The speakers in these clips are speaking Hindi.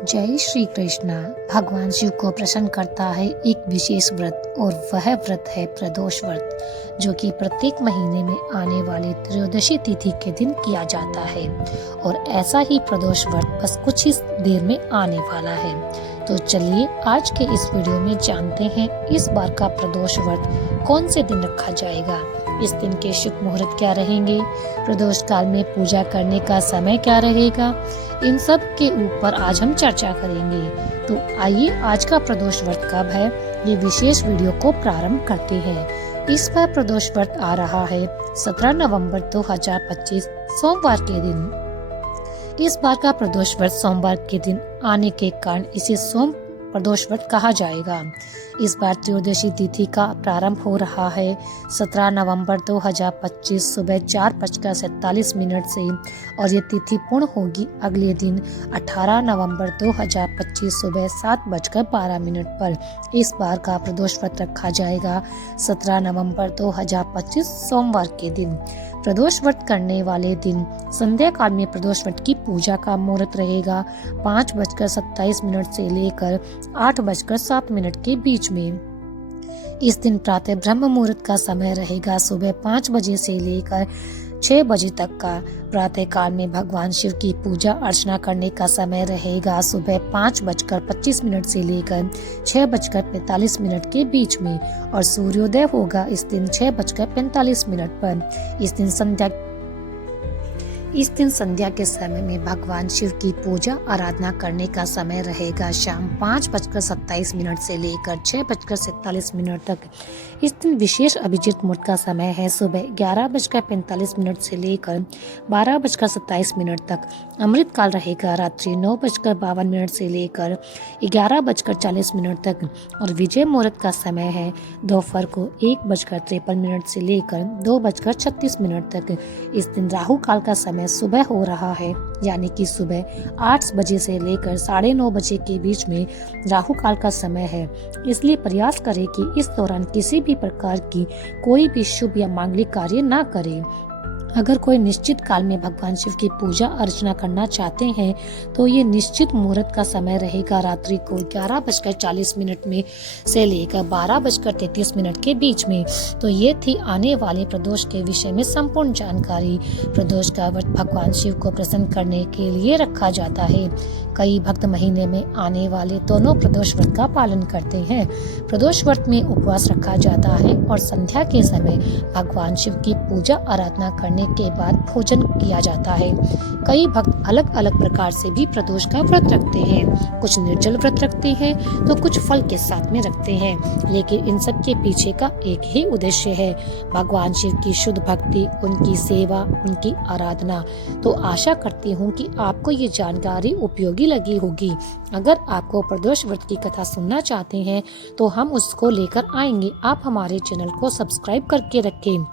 जय श्री कृष्णा। भगवान शिव को प्रसन्न करता है एक विशेष व्रत और वह व्रत है प्रदोष व्रत, जो कि प्रत्येक महीने में आने वाली त्रयोदशी तिथि के दिन किया जाता है। और ऐसा ही प्रदोष व्रत बस कुछ ही देर में आने वाला है। तो चलिए आज के इस वीडियो में जानते हैं इस बार का प्रदोष व्रत कौन से दिन रखा जाएगा, इस दिन के शुभ मुहूर्त क्या रहेंगे, प्रदोष काल में पूजा करने का समय क्या रहेगा, इन सब के ऊपर आज हम चर्चा करेंगे। तो आइए आज का प्रदोष व्रत कब है, ये विशेष वीडियो को प्रारंभ करते हैं। इस बार प्रदोष व्रत आ रहा है 17 नवंबर 2025 सोमवार के दिन। इस बार का प्रदोष व्रत सोमवार के दिन आने के कारण इसे सोम प्रदोष व्रत कहा जाएगा। इस बार त्रयोदशी तिथि का प्रारंभ हो रहा है 17 नवंबर 2025 सुबह 4:47 से और ये तिथि पूर्ण होगी अगले दिन 18 नवंबर 2025 सुबह 7:12 पर। इस बार का प्रदोष व्रत रखा जाएगा 17 नवंबर 2025 सोमवार के दिन। प्रदोष व्रत करने वाले दिन संध्या काल में प्रदोष व्रत की पूजा का मुहूर्त रहेगा 5:27 से लेकर 8:07 के बीच में। इस दिन प्रातः ब्रह्म मुहूर्त का समय रहेगा सुबह 5 बजे से लेकर 6 बजे तक का। प्रातः काल में भगवान शिव की पूजा अर्चना करने का समय रहेगा सुबह 5:25 से लेकर 6:45 के बीच में और सूर्योदय होगा इस दिन 6:45 पर। इस दिन संध्या के समय में भगवान शिव की पूजा आराधना करने का समय रहेगा शाम 5:27 से लेकर 6:47 तक। इस दिन विशेष अभिजीत मुहूर्त का समय है सुबह 11:45 से लेकर 12:27 तक। अमृत काल रहेगा रात्रि 9:52 से लेकर 11:40 तक और विजय मुहूर्त का समय है दोपहर को 1:53 से लेकर 2:36 तक। इस दिन राहु काल का समय सुबह हो रहा है, यानी कि सुबह 8 बजे से लेकर 9:30 बजे के बीच में राहु काल का समय है। इसलिए प्रयास करें कि इस दौरान किसी भी प्रकार की कोई भी शुभ या मांगलिक कार्य ना करें। अगर कोई निश्चित काल में भगवान शिव की पूजा अर्चना करना चाहते हैं तो ये निश्चित मुहूर्त का समय रहेगा रात्रि को 11:40 में से लेकर 12:33 के बीच में। तो ये थी आने वाले प्रदोष के विषय में संपूर्ण जानकारी। प्रदोष का व्रत भगवान शिव को प्रसन्न करने के लिए रखा जाता है। कई भक्त महीने में आने वाले दोनों प्रदोष व्रत का पालन करते हैं। प्रदोष व्रत में उपवास रखा जाता है और संध्या के समय भगवान शिव की पूजा आराधना करने के बाद भोजन किया जाता है। कई भक्त अलग अलग प्रकार से भी प्रदोष का व्रत रखते हैं। कुछ निर्जल व्रत रखते हैं तो कुछ फल के साथ में रखते हैं, लेकिन इन सब के पीछे का एक ही उद्देश्य है, भगवान शिव की शुद्ध भक्ति, उनकी सेवा, उनकी आराधना। तो आशा करती हूँ कि आपको ये जानकारी उपयोगी लगी होगी। अगर आपको प्रदोष व्रत की कथा सुनना चाहते हैं तो हम उसको लेकर आएंगे। आप हमारे चैनल को सब्सक्राइब करके रखें।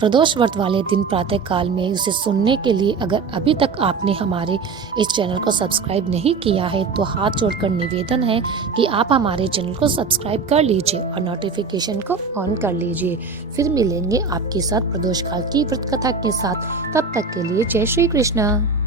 प्रदोष व्रत वाले दिन प्रातः काल में उसे सुनने के लिए अगर अभी तक आपने हमारे इस चैनल को सब्सक्राइब नहीं किया है तो हाथ जोड़कर निवेदन है कि आप हमारे चैनल को सब्सक्राइब कर लीजिए और नोटिफिकेशन को ऑन कर लीजिए। फिर मिलेंगे आपके साथ प्रदोष काल की व्रत कथा के साथ। तब तक के लिए जय श्री कृष्णा।